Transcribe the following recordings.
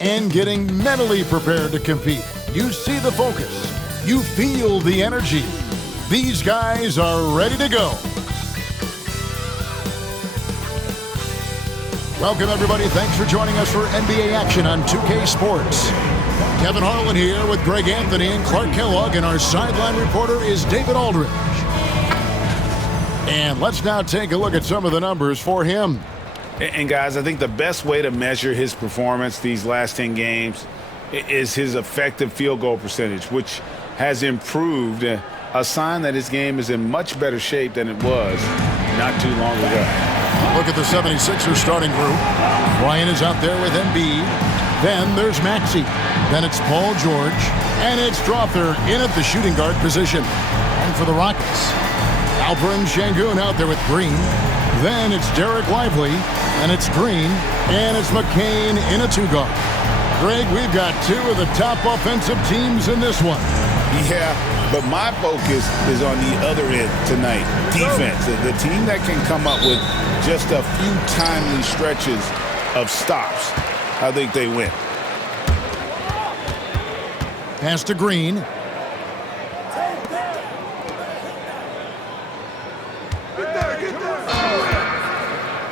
and getting mentally prepared to compete. You see the focus. You feel the energy. These guys are ready to go. Welcome, everybody. Thanks for joining us for NBA action on 2K Sports. Kevin Harlan here with Greg Anthony and Clark Kellogg, and our sideline reporter is David Aldridge. And let's now take a look at some of the numbers for him. And guys, I think the best way to measure his performance these last 10 games is his effective field goal percentage, which has improved, a sign that his game is in much better shape than it was not too long ago. Look at the 76ers starting group. Bryant is out there with Embiid. Then there's Maxey. Then it's Paul George. And it's Strawther in at the shooting guard position. And for the Rockets, Alperen Sengun out there with Green. Then it's Derek Lively. And it's Green. And it's McCain in a two-guard. Greg, we've got two of the top offensive teams in this one. Yeah, but my focus is on the other end tonight. Defense. The team that can come up with just a few timely stretches of stops, I think they win. Pass to Green.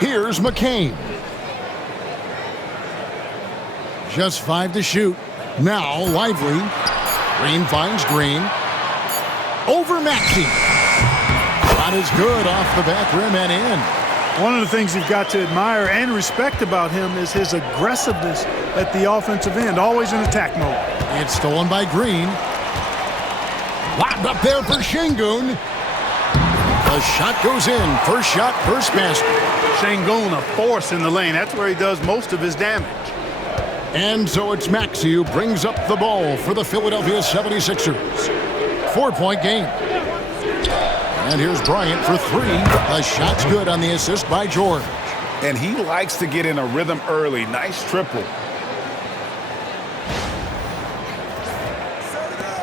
Here's McCain. Just 5 to shoot. Now Lively. Green finds Green. Over Maxey. Shot is good off the back rim and in. One of the things you've got to admire and respect about him is his aggressiveness at the offensive end, always in attack mode. It's stolen by Green. Lobbed up there for Sengun. The shot goes in. First shot, first basket. Sengun, a force in the lane. That's where he does most of his damage. And so it's Maxey who brings up the ball for the Philadelphia 76ers. 4-point game. And here's Bryant for 3. The shot's good on the assist by George. And he likes to get in a rhythm early. Nice triple.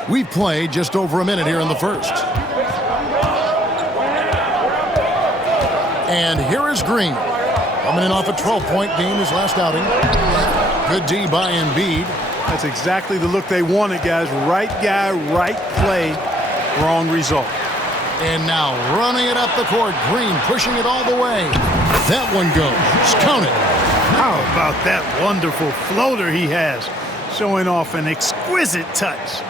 We've played just over a minute here in the first. And here is Green. Coming in off a 12-point game his last outing. Good D by Embiid. That's exactly the look they wanted, guys. Right guy, right play, wrong result. And now running it up the court. Green pushing it all the way. That one goes. Count it. How about that wonderful floater he has, showing off an exquisite touch.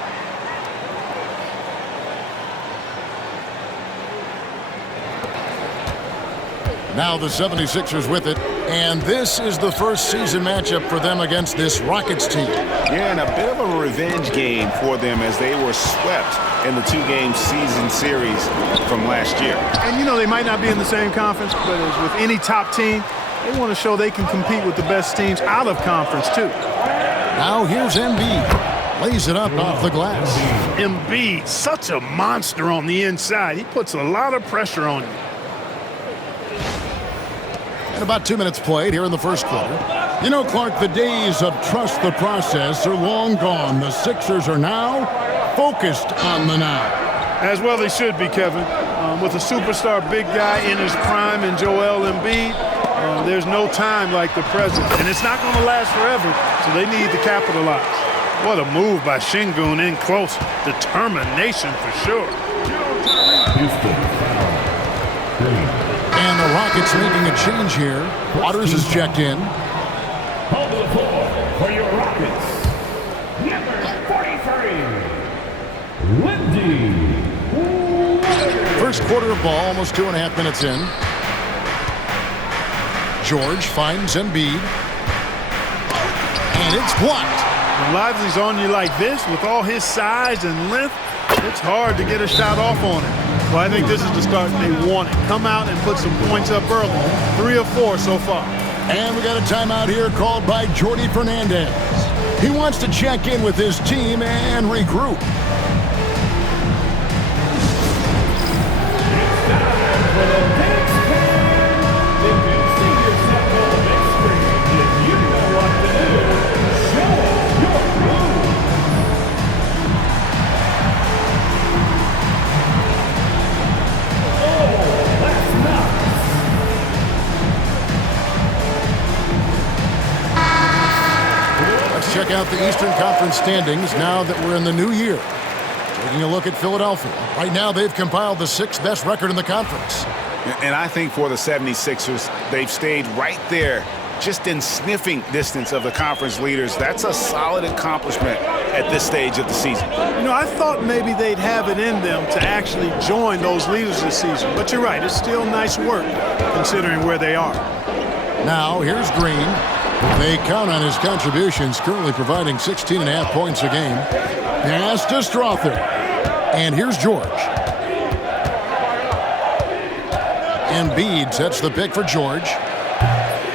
Now the 76ers with it, and this is the first season matchup for them against this Rockets team. Yeah, and a bit of a revenge game for them as they were swept in the 2-game season series from last year. And you know, they might not be in the same conference, but as with any top team, they want to show they can compete with the best teams out of conference too. Now here's Embiid. Lays it up off the glass. Embiid, such a monster on the inside. He puts a lot of pressure on you. And about 2 minutes played here in the first quarter. You know, Clark, the days of trust the process are long gone. The Sixers are now focused on the now. As well they should be, Kevin. With a superstar big guy in his prime in Joel Embiid, there's no time like the present. And it's not going to last forever, so they need to capitalize. What a move by Sengun in close. Determination for sure. And the Rockets making a change here. Waters is checked in. Hold the floor for your Rockets. Number 43, Lindy. First quarter of ball, almost 2.5 minutes in. George finds Embiid. And it's blocked. When Lively's on you like this, with all his size and length, it's hard to get a shot off on him. Well, I think this is the start they wanted. Come out and put some points up early. 3 or 4 so far. And we got a timeout here called by Jordi Fernandez. He wants to check in with his team and regroup. Let's check out the Eastern Conference standings now that we're in the new year. Taking a look at Philadelphia. Right now, they've compiled the 6th best record in the conference. And I think for the 76ers, they've stayed right there, just in sniffing distance of the conference leaders. That's a solid accomplishment at this stage of the season. You know, I thought maybe they'd have it in them to actually join those leaders this season. But you're right, it's still nice work considering where they are. Now, here's Green. They count on his contributions, currently providing 16.5 points a game. Pass to Strother. And here's George. Embiid sets the pick for George.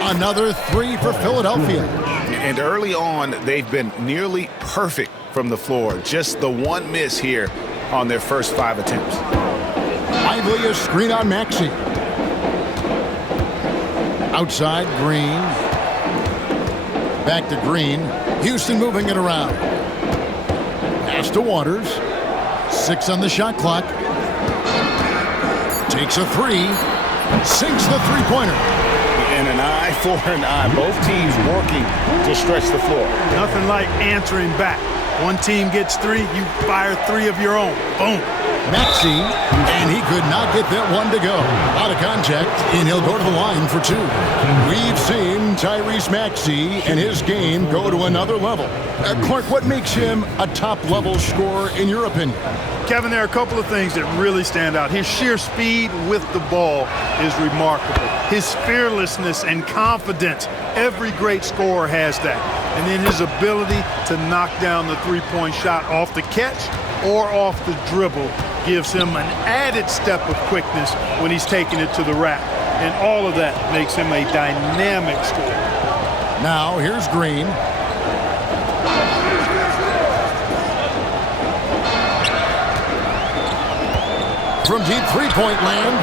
Another 3 for Philadelphia. And early on, they've been nearly perfect from the floor. Just the one miss here on their first 5 attempts. Lively a screen on Maxey. Outside, Green. Back to Green. Houston moving it around. Pass to Waters. 6 on the shot clock. Takes a 3. Sinks the three-pointer. And an eye for an eye. Both teams working to stretch the floor. Nothing like answering back. One team gets 3, you fire 3 of your own. Boom. Maxey, and he could not get that one to go. Out of contact, and he'll go to the line for 2. We've seen Tyrese Maxey and his game go to another level. Clark, what makes him a top-level scorer in your opinion? Kevin, there are a couple of things that really stand out. His sheer speed with the ball is remarkable. His fearlessness and confidence, every great scorer has that. And then his ability to knock down the three-point shot off the catch or off the dribble gives him an added step of quickness when he's taking it to the rack. And all of that makes him a dynamic scorer. Now, here's Green. From deep three-point land.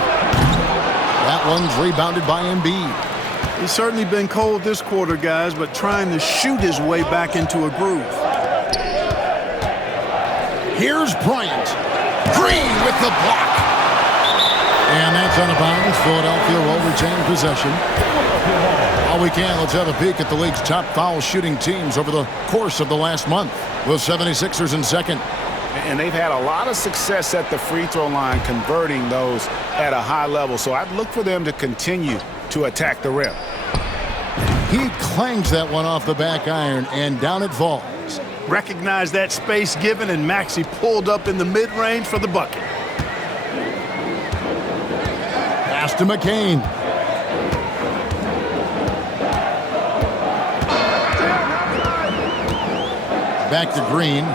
That one's rebounded by Embiid. He's certainly been cold this quarter, guys, but trying to shoot his way back into a groove. Here's Bryant. Green with the block. And that's out of bounds. Philadelphia will retain possession. While we can, let's have a peek at the league's top foul shooting teams over the course of the last month. The 76ers in second. And they've had a lot of success at the free throw line, converting those at a high level. So I'd look for them to continue to attack the rim. He clangs that one off the back iron, and down it falls. Recognized that space given, and Maxey pulled up in the mid-range for the bucket. Pass to McCain. Back to Green.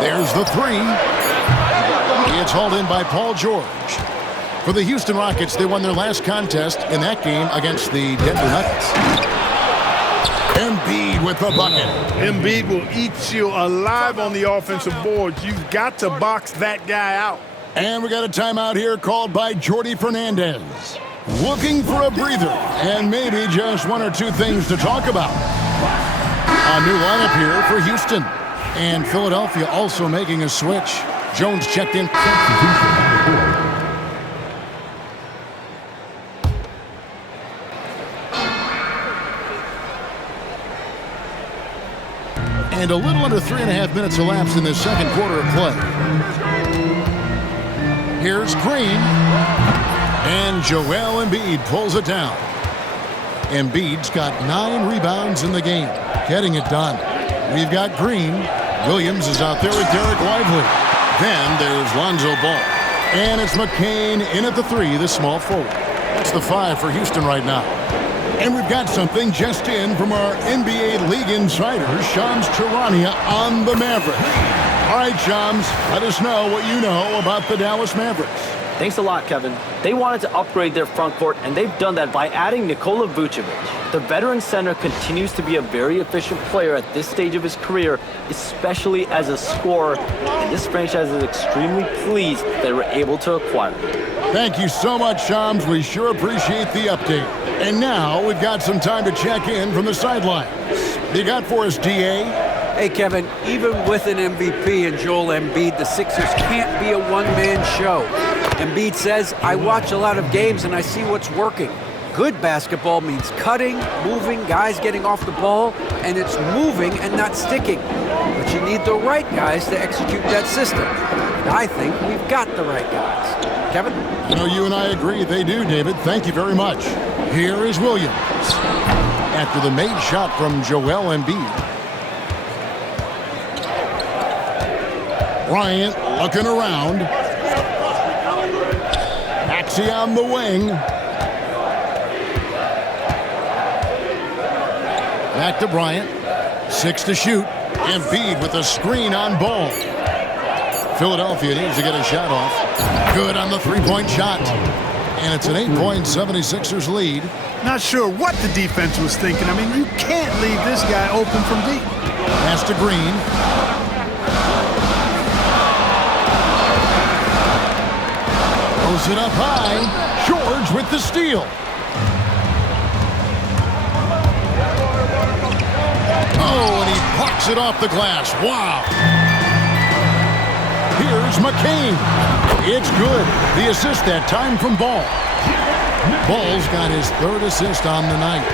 There's the 3. It's hauled in by Paul George. For the Houston Rockets, they won their last contest in that game against the Denver Nuggets. Embiid with the bucket. Embiid will eat you alive on the offensive boards. You've got to box that guy out. And we got a timeout here called by Jordy Fernandez. Looking for a breather and maybe just 1 or 2 things to talk about. A new lineup here for Houston. And Philadelphia also making a switch. Jones checked in. And a little under 3.5 minutes elapsed in this second quarter of play. Here's Green. And Joel Embiid pulls it down. Embiid's got 9 rebounds in the game, getting it done. We've got Green. Williams is out there with Derek Lively. Then there's Lonzo Ball. And it's McCain in at the 3, the small forward. That's the 5 for Houston right now. And we've got something just in from our NBA League insider, Shams Charania, on the Mavericks. All right, Shams, let us know what you know about the Dallas Mavericks. Thanks a lot, Kevin. They wanted to upgrade their front court, and they've done that by adding Nikola Vucevic. The veteran center continues to be a very efficient player at this stage of his career, especially as a scorer, and this franchise is extremely pleased that they were able to acquire him. Thank you so much, Shams. We sure appreciate the update. And now we've got some time to check in from the sidelines. You got for us, D.A.? Hey, Kevin, even with an MVP and Joel Embiid, the Sixers can't be a one-man show. Embiid says, I watch a lot of games and I see what's working. Good basketball means cutting, moving, guys getting off the ball, and it's moving and not sticking. But you need the right guys to execute that system. And I think we've got the right guys. Kevin? You know, you and I agree they do, David. Thank you very much. Here is Williams. After the made shot from Joel Embiid. Bryant looking around. Maxey on the wing. Back to Bryant. 6 to shoot. Embiid with a screen on Ball. Philadelphia needs to get a shot off. Good on the three-point shot. And it's an 8-point 76ers lead. Not sure what the defense was thinking. I mean, you can't leave this guy open from deep. Pass to Green. Throws it up high. George with the steal. Oh, and he blocks it off the glass. Wow. Here's McCain. It's good. The assist that time from Ball. Ball's got his 3rd assist on the night.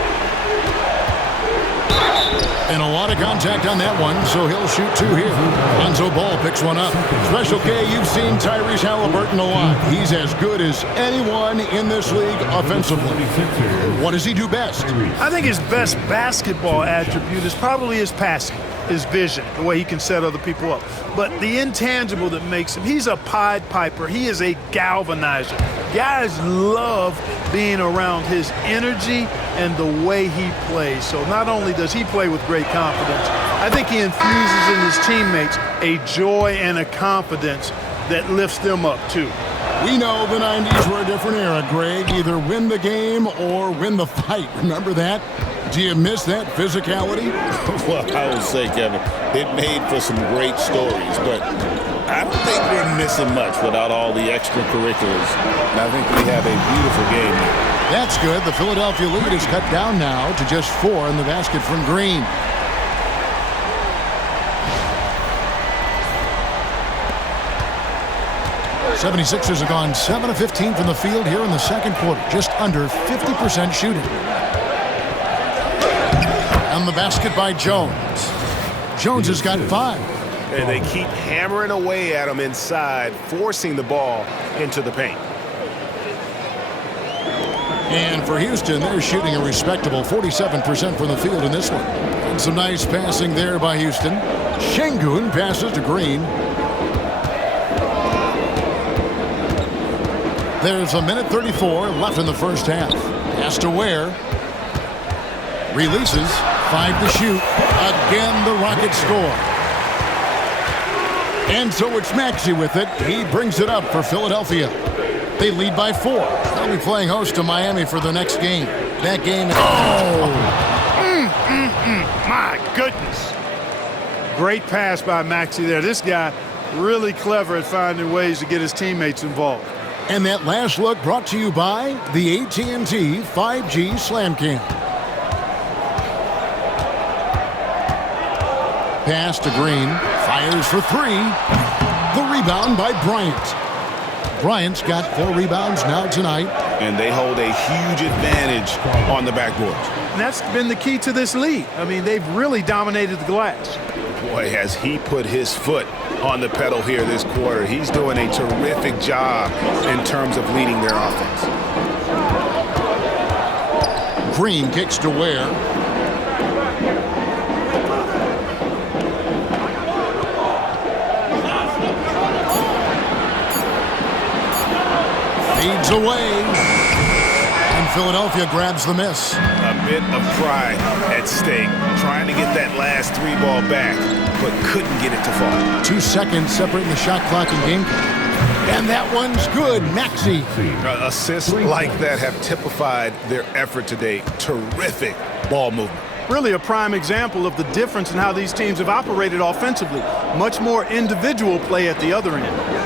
And a lot of contact on that one, so he'll shoot 2 here. Lonzo Ball picks one up. Special K, you've seen Tyrese Halliburton a lot. He's as good as anyone in this league offensively. What does he do best? I think his best basketball attribute is probably his passing, his vision, the way he can set other people up. But the intangible that makes him, he's a Pied Piper. He is a galvanizer. Guys love being around his energy and the way he plays. So not only does he play with great confidence, I think he infuses in his teammates a joy and a confidence that lifts them up too. We know the 90s were a different era, Greg. Either win the game or win the fight. Remember that? Do you miss that physicality? Well, I would say, Kevin, it made for some great stories, but I don't think we're missing much without all the extracurriculars. And I think we have a beautiful game here. That's good. The Philadelphia lead is cut down now to just 4 in the basket from Green. '76ers have gone 7 of 15 from the field here in the second quarter. Just under 50% shooting. On the basket by Jones. Jones has got 5. And they keep hammering away at him inside, forcing the ball into the paint. And for Houston, they're shooting a respectable 47% from the field in this one. And some nice passing there by Houston. Şengün passes to Green. There's a minute 34 left in the first half. Pass to Ware. Releases. 5 to shoot. Again, the Rockets score. And so it's Maxey with it. He brings it up for Philadelphia. They lead by 4. They'll be playing host to Miami for the next game. That game is... My goodness. Great pass by Maxey there. This guy really clever at finding ways to get his teammates involved. And that last look brought to you by the AT&T 5G Slam Cam. Pass to Green. Fires for 3. The rebound by Bryant. Bryant's got 4 rebounds now tonight. And they hold a huge advantage on the backboard. And that's been the key to this lead. I mean, they've really dominated the glass. Boy, has he put his foot on the pedal here this quarter. He's doing a terrific job in terms of leading their offense. Green kicks to Ware. Feeds away. And Philadelphia grabs the miss. A bit of pride at stake, trying to get that last 3 ball back, but couldn't get it to fall. 2 seconds separating the shot clock and game clock. And that one's good. Maxey. Assists like that have typified their effort today. Terrific ball movement. Really a prime example of the difference in how these teams have operated offensively. Much more individual play at the other end.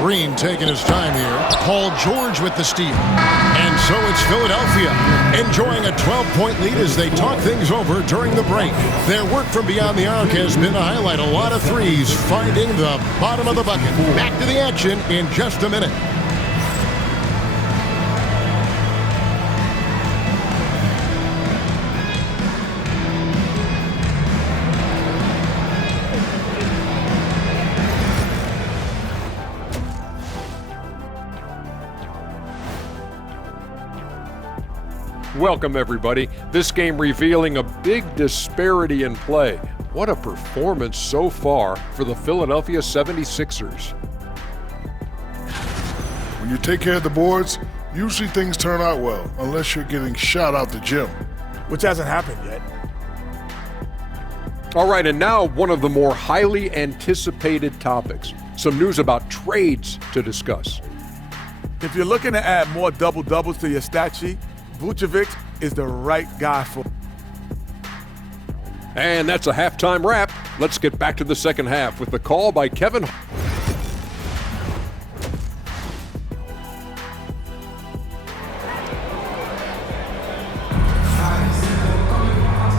Green taking his time here. Paul George with the steal. And so it's Philadelphia enjoying a 12-point lead as they talk things over during the break. Their work from beyond the arc has been a highlight. A lot of threes finding the bottom of the bucket. Back to the action in just a minute. Welcome, everybody. This game revealing a big disparity in play. What a performance so far for the Philadelphia 76ers. When you take care of the boards, usually things turn out well, unless you're getting shot out the gym. Which hasn't happened yet. All right, and now one of the more highly anticipated topics. Some news about trades to discuss. If you're looking to add more double-doubles to your stat sheet, Vucevic is the right guy for. And that's a halftime wrap. Let's get back to the second half with the call by Kevin.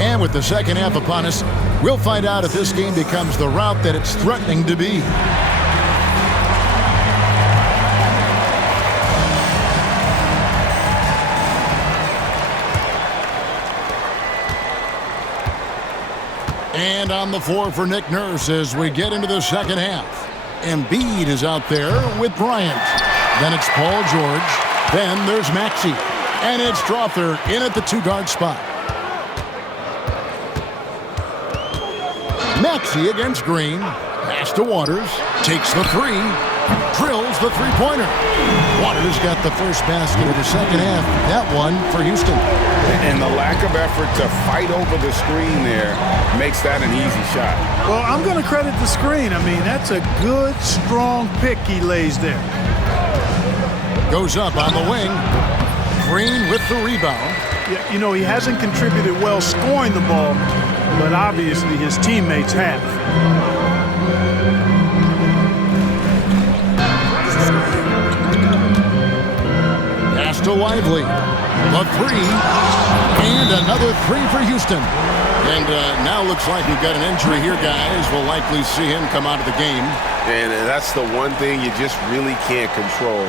And with the second half upon us, we'll find out if this game becomes the route that it's threatening to be. And on the floor for Nick Nurse as we get into the second half. Embiid is out there with Bryant. Then it's Paul George. Then there's Maxey. And it's Strawther in at the two-guard spot. Maxey against Green. Pass to Waters. Takes the three. Drills the three-pointer. Waters got the first basket of the second half. That one for Houston. And the lack of effort to fight over the screen there makes that an easy shot. Well, I'm going to credit the screen. I mean, that's a good, strong pick he lays there. Goes up on the wing. Green with the rebound. Yeah, you know, he hasn't contributed well scoring the ball, but obviously his teammates have. Pass to Lively. The three. And another three for Houston. And now looks like we've got an injury here, guys. We'll likely see him come out of the game. And that's the one thing you just really can't control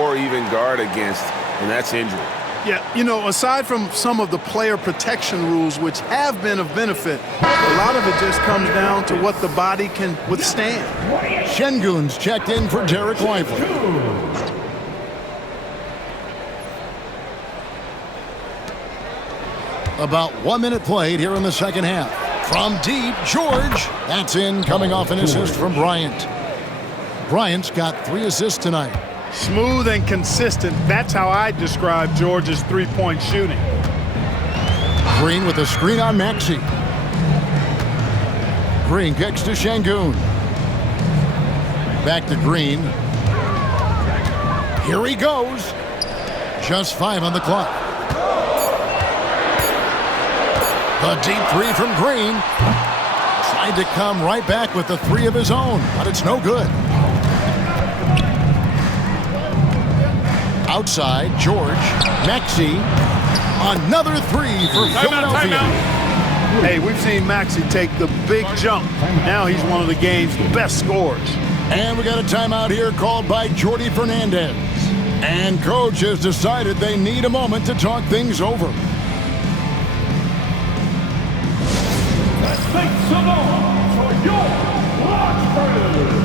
or even guard against, and that's injury. Yeah, you know, aside from some of the player protection rules, which have been of benefit, a lot of it just comes down to what the body can withstand. Şengün's checked in for Derek Lively. About 1 minute played here in the second half. From deep, George. That's in, coming off an assist from Bryant. Bryant's got 3 assists tonight. Smooth and consistent. That's how I describe George's three-point shooting. Green with a screen on Maxey. Green kicks to Şengün. Back to Green. Here he goes. Just 5 on the clock. The deep three from Green. Tried to come right back with the 3 of his own, but it's no good. Outside, George. Maxey. Another 3 for Philadelphia. Hey, we've seen Maxey take the big jump. Now he's one of the game's best scorers. And we got a timeout here called by Jordi Fernandez. And coach has decided they need a moment to talk things over. Thanks a lot for your Watford.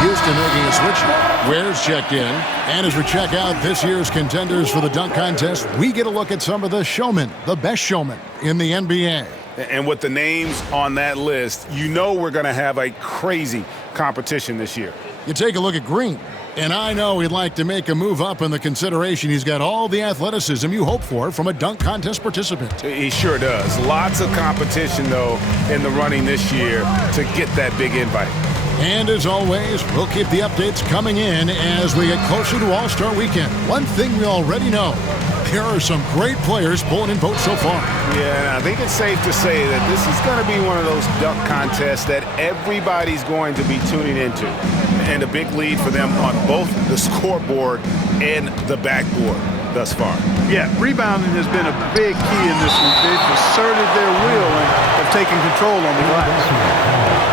Houston making a switch. Ware's checked in. And as we check out this year's contenders for the dunk contest, we get a look at some of the showmen, the best showmen in the NBA. And with the names on that list, you know we're going to have a crazy competition this year. You take a look at Green, and I know he'd like to make a move up in the consideration. He's got all the athleticism you hope for from a dunk contest participant. He sure does. Lots of competition, though, in the running this year to get that big invite. And as always, we'll keep the updates coming in as we get closer to All-Star Weekend. One thing we already know, there are some great players pulling in votes so far. Yeah, I think it's safe to say that this is going to be one of those dunk contests that everybody's going to be tuning into. And a big lead for them on both the scoreboard and the backboard thus far. Yeah, rebounding has been a big key in this one. They've asserted their will and have taken control on the glass.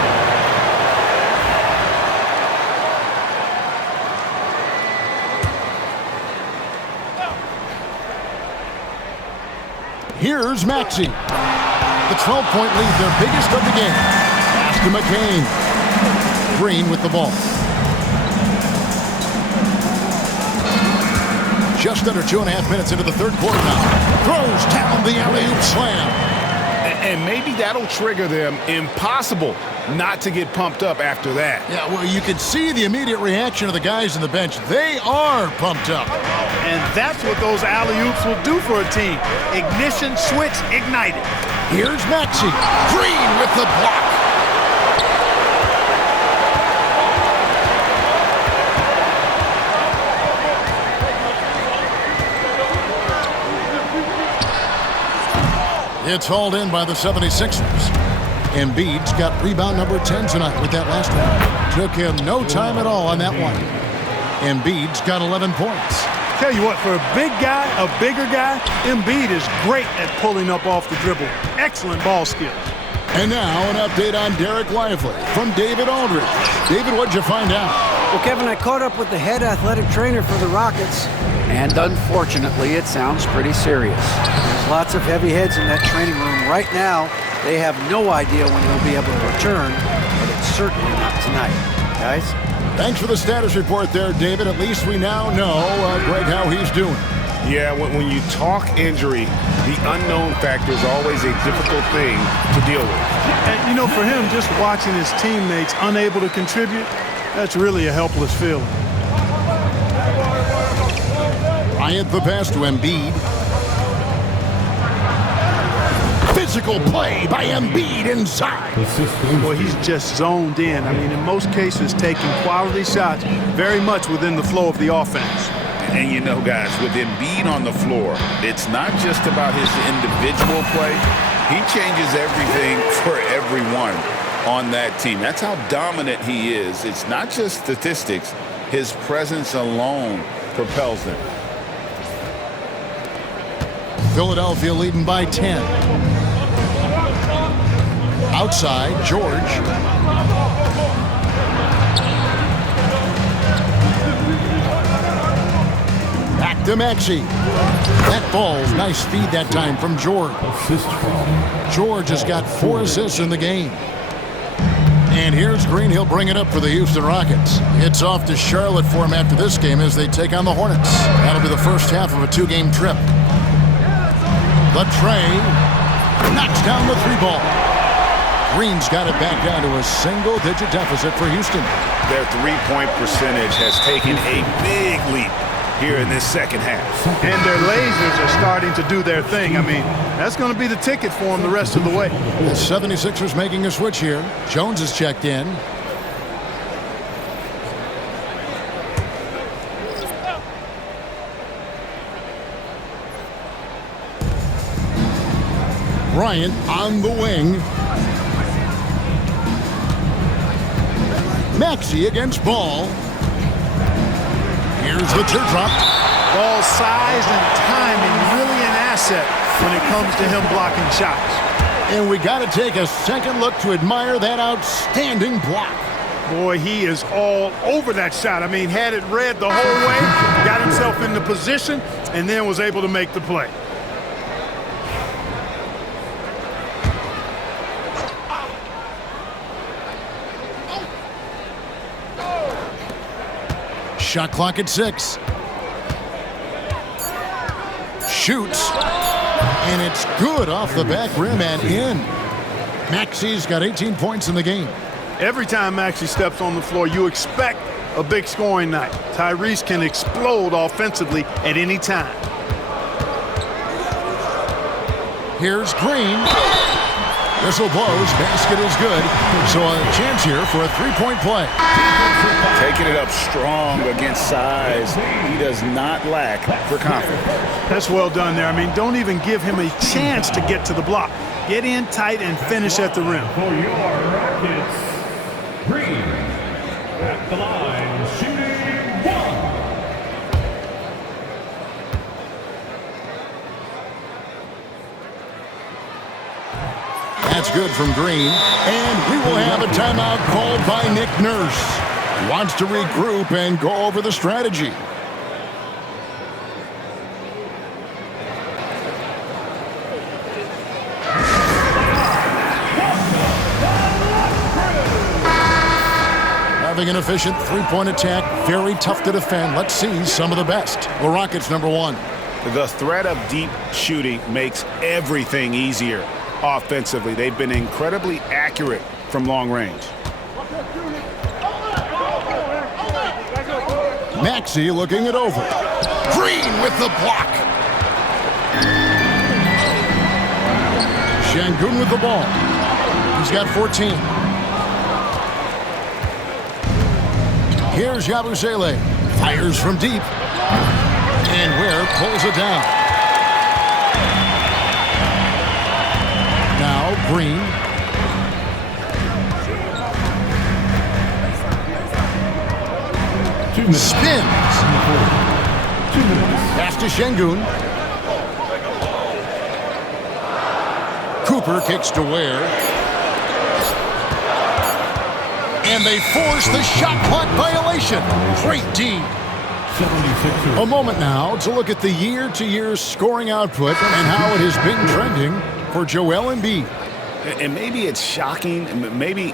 Here's Maxey. The 12-point lead, their biggest of the game. Pass to McCain. Green with the ball. Just under 2.5 minutes into the third quarter now. Throws down the alley-oop slam. And maybe that'll trigger them. Impossible not to get pumped up after that. Yeah, well, you can see the immediate reaction of the guys on the bench. They are pumped up. And that's what those alley-oops will do for a team. Ignition switch ignited. Here's Maxey. Green with the block. It's hauled in by the 76ers. Embiid's got rebound number 10 tonight with that last one. Took him no time at all on that one. Embiid's got 11 points. Tell you what, for a big guy, a bigger guy, Embiid is great at pulling up off the dribble. Excellent ball skills. And now an update on Derek Lively from David Aldridge. David, what'd you find out? Well, Kevin, I caught up with the head athletic trainer for the Rockets, and unfortunately, it sounds pretty serious. There's lots of heavy heads in that training room right now. They have no idea when they'll be able to return, but it's certainly not tonight. Guys? Thanks for the status report there, David. At least we now know, Greg, how he's doing. Yeah, when you talk injury, the unknown factor is always a difficult thing to deal with. And, you know, for him, just watching his teammates unable to contribute, that's really a helpless feeling. Bryant the pass to Embiid. Physical play by Embiid inside. Boy, he's just zoned in. I mean, in most cases, taking quality shots very much within the flow of the offense. And you know, guys, with Embiid on the floor, it's not just about his individual play. He changes everything for everyone on that team. That's how dominant he is. It's not just statistics. His presence alone propels them. Philadelphia leading by 10. Outside, George. Back to Maxey. That ball's nice feed that time from George. George has got 4 assists in the game. And here's Green. He'll bring it up for the Houston Rockets. It's off to Charlotte for him after this game as they take on the Hornets. That'll be the first half of a 2-game trip. The tray knocks down the 3-ball. Green's got it back down to a single-digit deficit for Houston. Their three-point percentage has taken a big leap here in this second half. And their lasers are starting to do their thing. I mean, that's going to be the ticket for them the rest of the way. The 76ers making a switch here. Jones is checked in. Bryant on the wing. Maxey against Ball. Here's the teardrop. Ball size and timing really an asset when it comes to him blocking shots. And we got to take a second look to admire that outstanding block. Boy, he is all over that shot. I mean, had it read the whole way, got himself into position, and then was able to make the play. Shot clock at 6. Shoots. And it's good off the back rim and in. Maxey's got 18 points in the game. Every time Maxey steps on the floor, you expect a big scoring night. Tyrese can explode offensively at any time. Here's Green. Whistle blows. Basket is good. So a chance here for a 3-point play. Taking it up strong against size. He does not lack for confidence. That's well done there. I mean, don't even give him a chance to get to the block. Get in tight and finish at the rim. For your Rockets, Green at the line, shooting 1. That's good from Green. And we will have a timeout called by Nick Nurse. Wants to regroup and go over the strategy. Having an efficient three-point attack, very tough to defend. Let's see some of the best. The Rockets, number 1. The threat of deep shooting makes everything easier offensively. They've been incredibly accurate from long range. Maxey looking it over. Green with the block. Şengün with the ball. He's got 14. Here's Yabusele. Fires from deep. And Ware pulls it down. Now Green. Spins. Pass to Şengün. Cooper kicks to Ware. And they force the shot clock violation. Great D. A moment now to look at the year-to-year scoring output and how it has been trending for Joel Embiid. And maybe it's shocking, maybe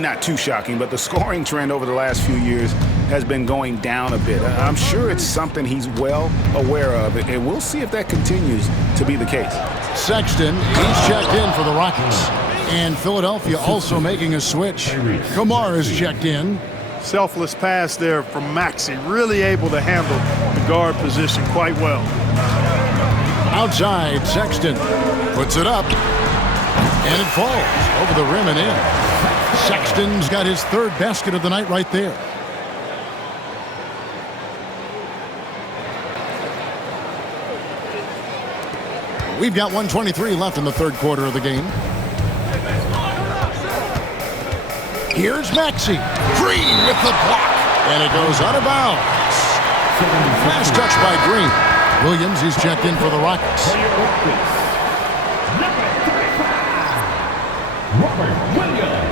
not too shocking, but the scoring trend over the last few years has been going down a bit. I'm sure it's something he's well aware of, and we'll see if that continues to be the case. Sexton, he's checked in for the Rockets. And Philadelphia also making a switch. Kamara is checked in. Selfless pass there from Maxey. Really able to handle the guard position quite well. Outside, Sexton puts it up. And it falls over the rim and in. Sexton's got his third basket of the night right there. We've got 1:23 left in the third quarter of the game. Here's Maxey. Green with the block. And it goes out of bounds. Last touch by Green. Williams, he's checked in for the Rockets. Robert Williams.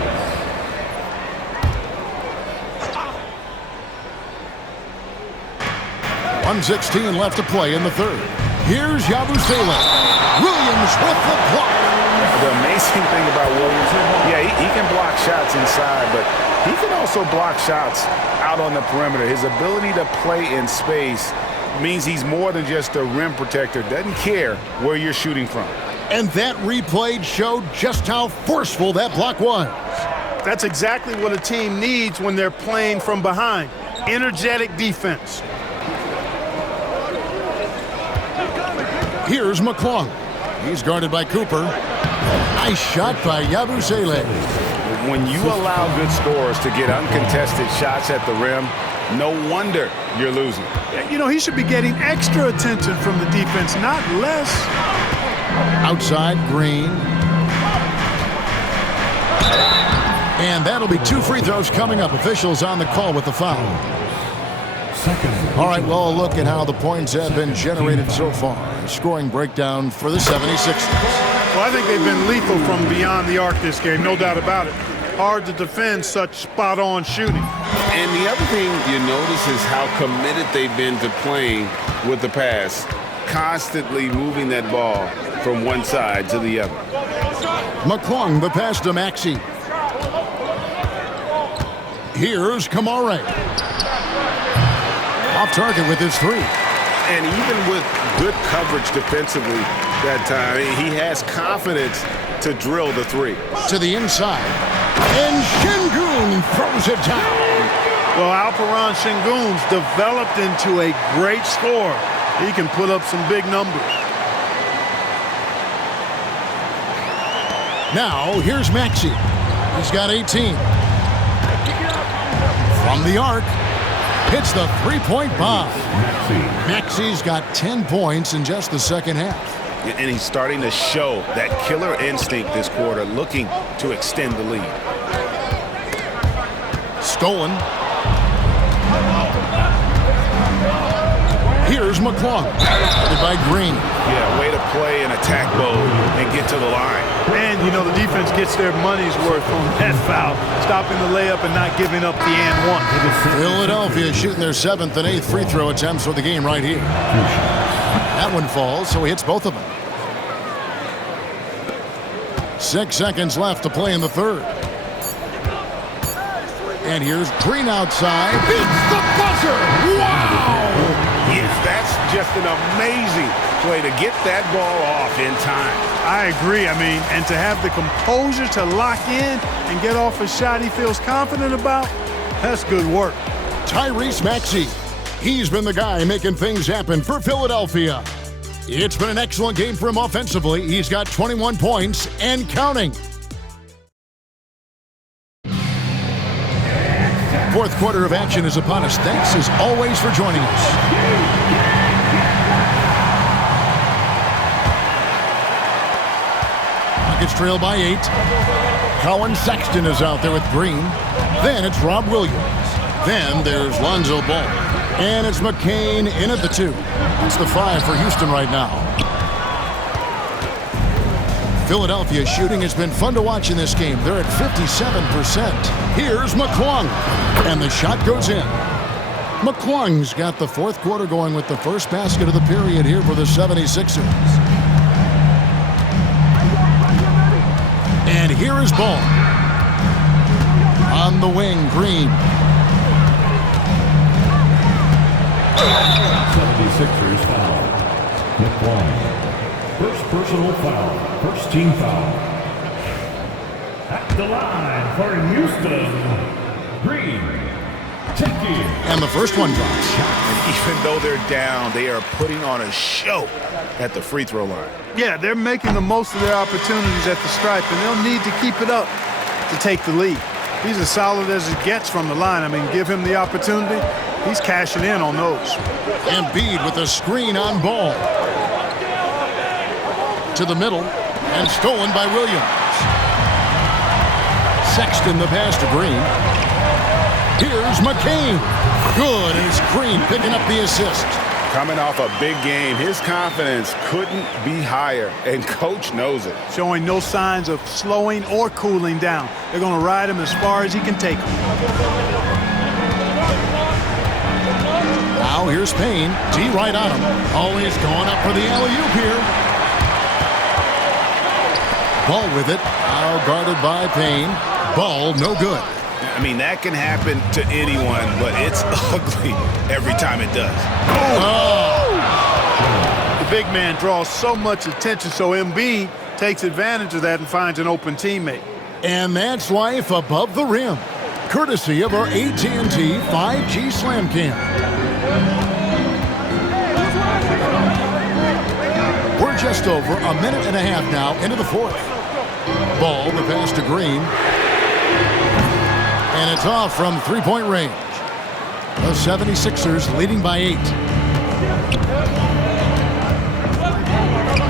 1:16 left to play in the third. Here's Yabusele. Williams with the block. The amazing thing about Williams, he can block shots inside, but he can also block shots out on the perimeter. His ability to play in space means he's more than just a rim protector. Doesn't care where you're shooting from. And that replay showed just how forceful that block was. That's exactly what a team needs when they're playing from behind. Energetic defense. Here's McClung. He's guarded by Cooper. Nice shot by Yabusele. When you allow good scorers to get uncontested shots at the rim, no wonder you're losing. You know, he should be getting extra attention from the defense, not less. Outside, Green. And that'll be 2 free throws coming up. Officials on the call with the foul. All right, well, a look at how the points have been generated so far. Scoring breakdown for the 76ers. Well, I think they've been lethal from beyond the arc this game, no doubt about it. Hard to defend such spot-on shooting. And the other thing you notice is how committed they've been to playing with the pass, constantly moving that ball from one side to the other. McClung, the pass to Maxey. Here's Kamara. Off target with his three. And even with good coverage defensively that time, he has confidence to drill the three. To the inside. And Şengün throws it down. Well, Alperen Şengün's developed into a great scorer. He can put up some big numbers. Now, here's Maxey. He's got 18. From the arc. Hits the three-point bomb. Maxey's got 10 points in just the second half. And he's starting to show that killer instinct this quarter, looking to extend the lead. Stolen. Here's McClung. Guarded by Green. Yeah, way to play an attack mode and get to the line. And, you know, the defense gets their money's worth on that foul, stopping the layup and not giving up the and one. Philadelphia shooting their 7th and 8th free throw attempts for the game right here. That one falls, so he hits both of them. 6 seconds left to play in the third. And here's Green outside. Beats the buzzer. Wow! Yes, that's just an amazing play to get that ball off in time. I agree. I mean, and to have the composure to lock in and get off a shot he feels confident about, that's good work. Tyrese Maxey. He's been the guy making things happen for Philadelphia. It's been an excellent game for him offensively. He's got 21 points and counting. Fourth quarter of action is upon us. Thanks as always for joining us. Rockets trail by 8. Colin Sexton is out there with Green. Then it's Rob Williams. Then there's Lonzo Ball. And it's McCain in at the 2. It's the 5 for Houston right now. Philadelphia shooting has been fun to watch in this game. They're at 57%. Here's McClung. And the shot goes in. McClung's got the fourth quarter going with the first basket of the period here for the 76ers. And here is Ball. On the wing, Green. 76ers foul. McClung. First personal foul. First team foul. At the line for Houston, Green. And the first one drops. And even though they're down, they are putting on a show at the free throw line. Yeah, they're making the most of their opportunities at the stripe, and they'll need to keep it up to take the lead. He's as solid as it gets from the line. I mean, give him the opportunity. He's cashing in on those. Embiid with a screen on Ball. To the middle, and stolen by Williams. Sexton the pass to Green. Here's McCain. Good, and it's Green picking up the assist. Coming off a big game, his confidence couldn't be higher, and Coach knows it. Showing no signs of slowing or cooling down. They're going to ride him as far as he can take him. Now here's Payne. T right on him. Always going up for the alley-oop here. Ball with it. Now guarded by Payne. Ball no good. I mean, that can happen to anyone, but it's ugly every time it does. Oh. The big man draws so much attention, so Embiid takes advantage of that and finds an open teammate. And that's life above the rim, courtesy of our AT&T 5G Slam Cam. We're just over a minute and a half now into the fourth. Ball, the pass to Green. And it's off from three-point range. The 76ers leading by 8.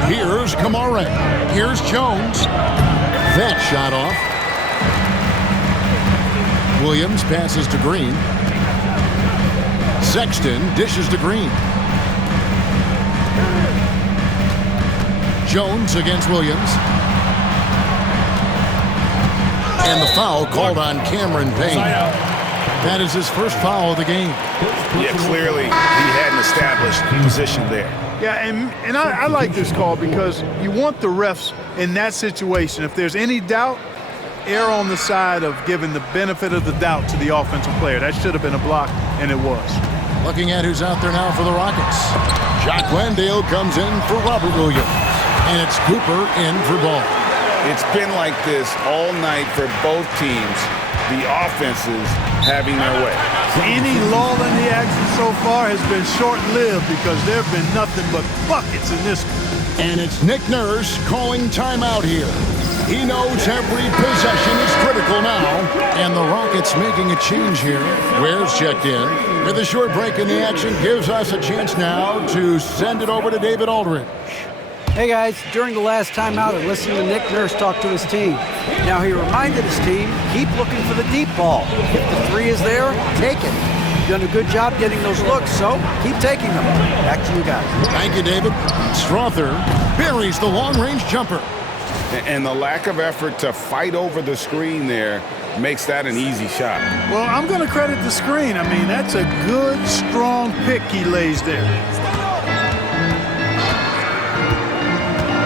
Here's Kamara. Here's Jones. That shot off. Williams passes to Green. Sexton dishes to Green. Jones against Williams. And the foul called on Cameron Payne. That is his first foul of the game. Yeah, clearly he had an established position there. Yeah, and I like this call because you want the refs in that situation. If there's any doubt, err on the side of giving the benefit of the doubt to the offensive player. That should have been a block, and it was. Looking at who's out there now for the Rockets. Jock Landale comes in for Robert Williams. And it's Cooper in for Ball. It's been like this all night for both teams. The offenses having their way. Any lull in the action so far has been short-lived because there have been nothing but buckets in this one. And it's Nick Nurse calling timeout here. He knows every possession is critical now. And the Rockets making a change here. Ware's checked in. With a short break in the action gives us a chance now to send it over to David Aldridge. Hey guys, during the last timeout, I listened to Nick Nurse talk to his team. Now he reminded his team, keep looking for the deep ball. If the three is there, take it. You've done a good job getting those looks, so keep taking them. Back to you guys. Thank you, David. Strother buries the long-range jumper. And the lack of effort to fight over the screen there makes that an easy shot. Well, I'm going to credit the screen. I mean, that's a good, strong pick he lays there.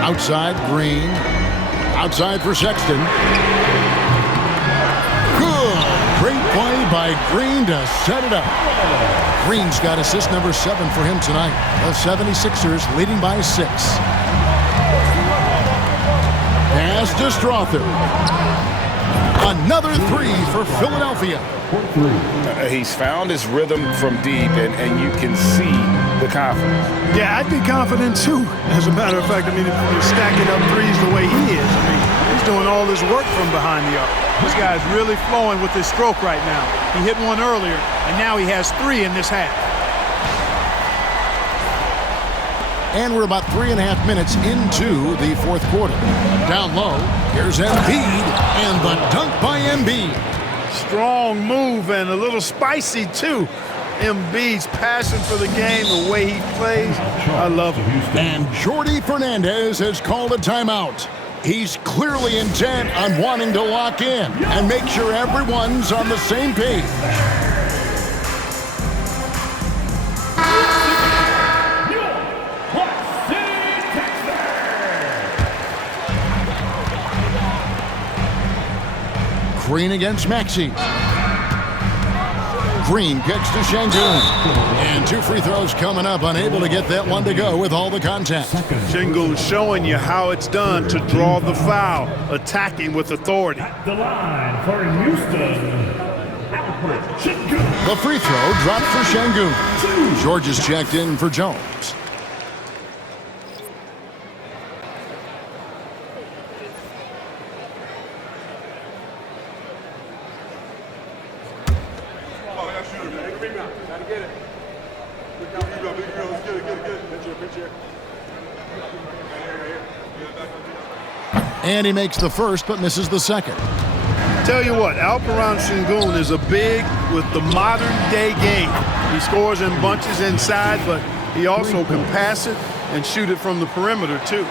Outside, Green. Outside for Sexton. Good. Great play by Green to set it up. Green's got assist number 7 for him tonight. The 76ers leading by 6. Pass to Strother. Another 3 for Philadelphia. He's found his rhythm from deep, and you can see the confidence. Yeah, I'd be confident too. As a matter of fact, I mean, if you're stacking up threes the way he is, I mean, he's doing all this work from behind the arc. This guy's really flowing with his stroke right now. He hit one earlier, and now he has 3 in this half. And we're about 3.5 minutes into the fourth quarter. Down low, here's Embiid, and the dunk by Embiid. Strong move and a little spicy too. Embiid's passion for the game, the way he plays, I love it. And Jordi Fernandez has called a timeout. He's clearly intent on wanting to lock in and make sure everyone's on the same page. Green against Maxey. Green kicks to Şengün. And 2 free throws coming up, unable to get that one to go with all the contact. Şengün showing you how it's done to draw the foul, attacking with authority. The line for Houston. The free throw dropped for Şengün. George is checked in for Jones. And he makes the first but misses the second. Tell you what, Alperen Şengün is a big with the modern day game. He scores in bunches inside, but he also can pass it and shoot it from the perimeter too.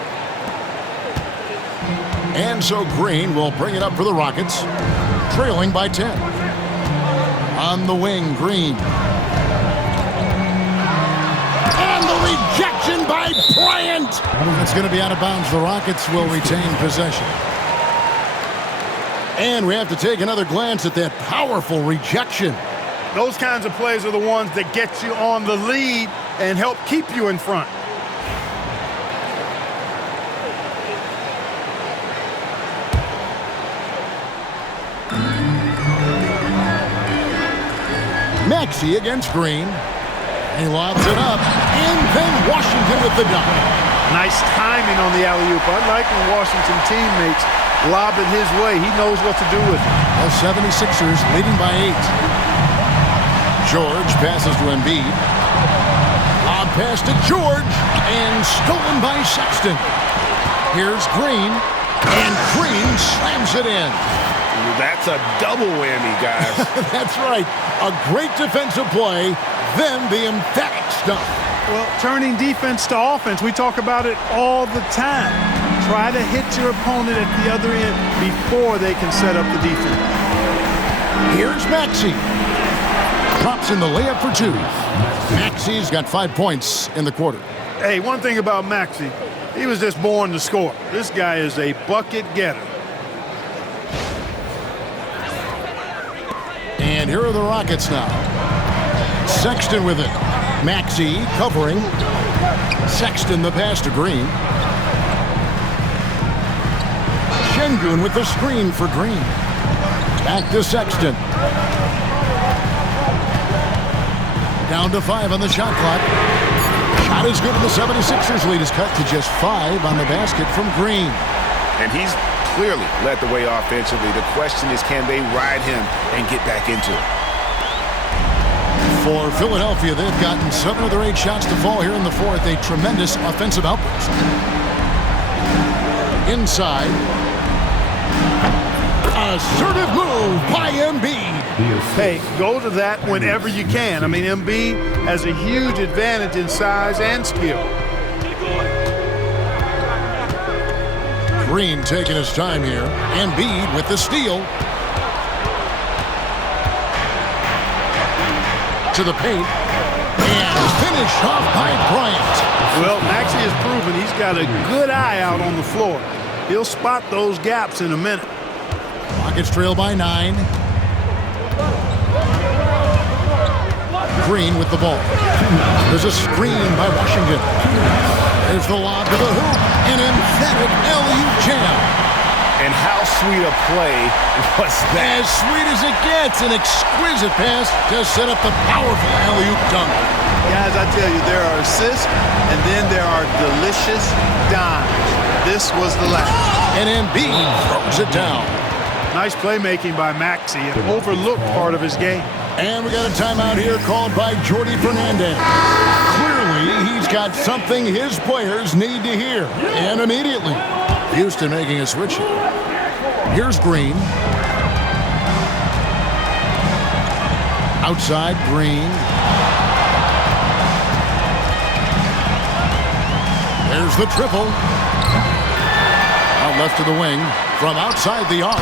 And so Green will bring it up for the Rockets, trailing by 10. On the wing, Green. And the rejection by Bryant. It's going to be out of bounds. The Rockets will retain possession. And we have to take another glance at that powerful rejection. Those kinds of plays are the ones that get you on the lead and help keep you in front. Maxey against Green. He lobs it up, and then Washington with the dunk. Nice timing on the alley-oop. I like when Washington teammates lob it his way. He knows what to do with it. The 76ers leading by 8. George passes to Embiid. Lob pass to George, and stolen by Sexton. Here's Green, and Green slams it in. That's a double whammy, guys. That's right. A great defensive play, then the emphatic stuff. Well, turning defense to offense, we talk about it all the time. Try to hit your opponent at the other end before they can set up the defense. Here's Maxey. Drops in the layup for 2. Maxey's got 5 points in the quarter. Hey, one thing about Maxey, he was just born to score. This guy is a bucket getter. And here are the Rockets now. Sexton with it. Maxey covering. Sexton the pass to Green. Şengün with the screen for Green. Back to Sexton. Down to 5 on the shot clock. Shot is good, and the 76ers lead is cut to just 5 on the basket from Green. And he's clearly led the way offensively. The question is, can they ride him and get back into it? For Philadelphia, they've gotten 7 of their 8 shots to fall here in the fourth. A tremendous offensive outburst. Inside. Assertive move by Embiid. Hey, go to that whenever you can. I mean, Embiid has a huge advantage in size and skill. Green taking his time here. Embiid with the steal. To the paint. And finish off by Bryant. Well, Maxey has proven he's got a good eye out on the floor. He'll spot those gaps in a minute. Rockets trail by 9. Green with the ball. There's a screen by Washington. There's the lob to the hoop. An emphatic LU jam. And how sweet a play was that? As sweet as it gets. An exquisite pass to set up the powerful alley-oop dunk. Guys, I tell you, there are assists, and then there are delicious dimes. This was the last. And Embiid throws it down. Nice playmaking by Maxey, an overlooked part of his game. And we got a timeout here called by Jordi Fernandez. Clearly, he's got something his players need to hear. And immediately, Houston making a switch here. Here's Green. Outside, Green. There's the triple. Out left to the wing. From outside the arc.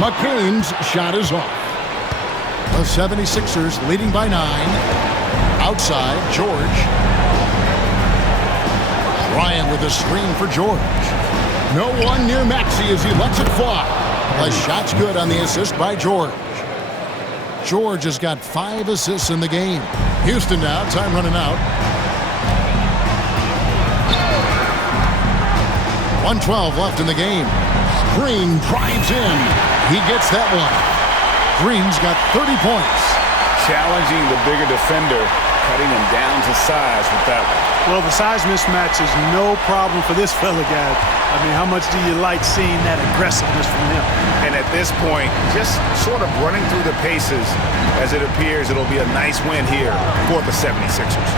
McCain's shot is off. The 76ers leading by 9. Outside, George. Ryan with a screen for George. No one near Maxey as he lets it fly. The shot's good on the assist by George. George has got 5 assists in the game. Houston now, time running out. 1:12 left in the game. Green drives in. He gets that one. Green's got 30 points. Challenging the bigger defender, cutting him down to size with that one. Well, the size mismatch is no problem for this fella, guys. I mean, how much do you like seeing that aggressiveness from him? And at this point, just sort of running through the paces, as it appears it'll be a nice win here for the 76ers.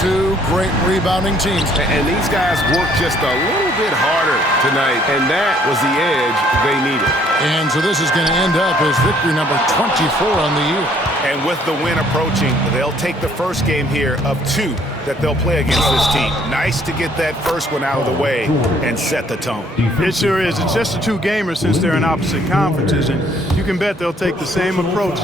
2 great rebounding teams. And these guys worked just a little bit harder tonight, and that was the edge they needed. And so this is going to end up as victory number 24 on the year. And with the win approaching, they'll take the first game here of 2 that they'll play against this team. Nice to get that first one out of the way and set the tone. It sure is. It's just a 2-gamer since they're in opposite conferences, and you can bet they'll take the same approach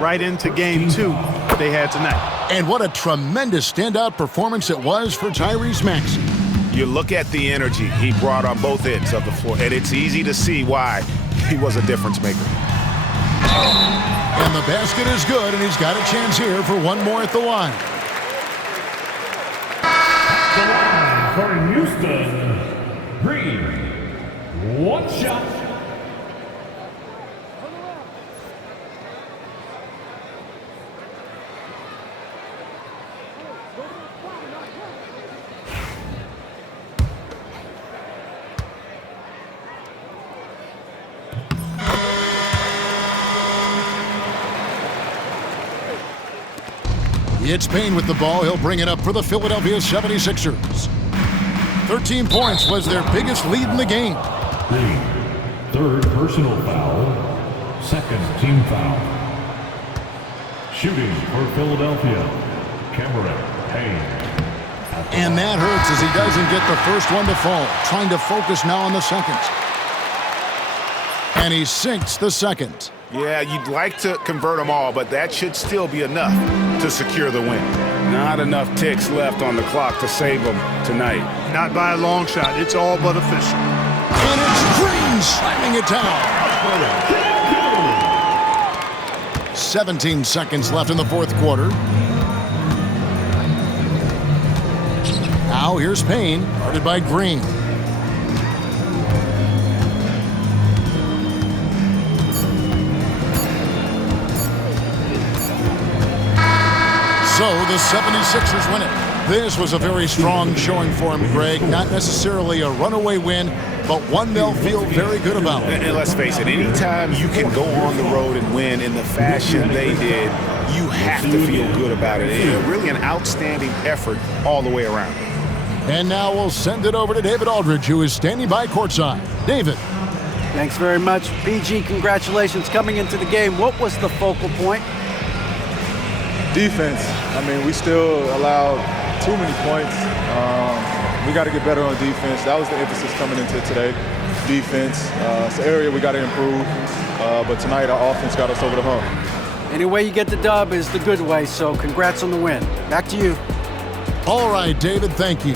right into game 2 they had tonight. And what a tremendous standout performance it was for Tyrese Maxey. You look at the energy he brought on both ends of the floor, and it's easy to see why he was a difference maker. And the basket is good, and he's got a chance here for one more at the line. The line for Houston, Green. 1 shot. It's Payne with the ball. He'll bring it up for the Philadelphia 76ers. 13 points was their biggest lead in the game. Green, 3rd personal foul, 2nd team foul. Shooting for Philadelphia, Cameron Payne. And that hurts as he doesn't get the first one to fall. Trying to focus now on the second. And he sinks the second. Yeah, you'd like to convert them all, but that should still be enough to secure the win. Not enough ticks left on the clock to save them tonight. Not by a long shot. It's all but official. And it's Green slamming it down. 17 seconds left in the 4th quarter. Now here's Payne, guarded by Green. So the 76ers win it. This was a very strong showing for him, Greg. Not necessarily a runaway win, but one they'll feel very good about. And let's face it, anytime you can go on the road and win in the fashion they did, you have to feel good about it. And really an outstanding effort all the way around. And now we'll send it over to David Aldridge, who is standing by courtside. David. Thanks very much. PG, congratulations coming into the game. What was the focal point? Defense. I mean, we still allowed too many points. We got to get better on defense. That was the emphasis coming into today. Defense. It's an area we got to improve. But tonight, our offense got us over the hump. Any way you get the dub is the good way, so congrats on the win. Back to you. All right, David, thank you.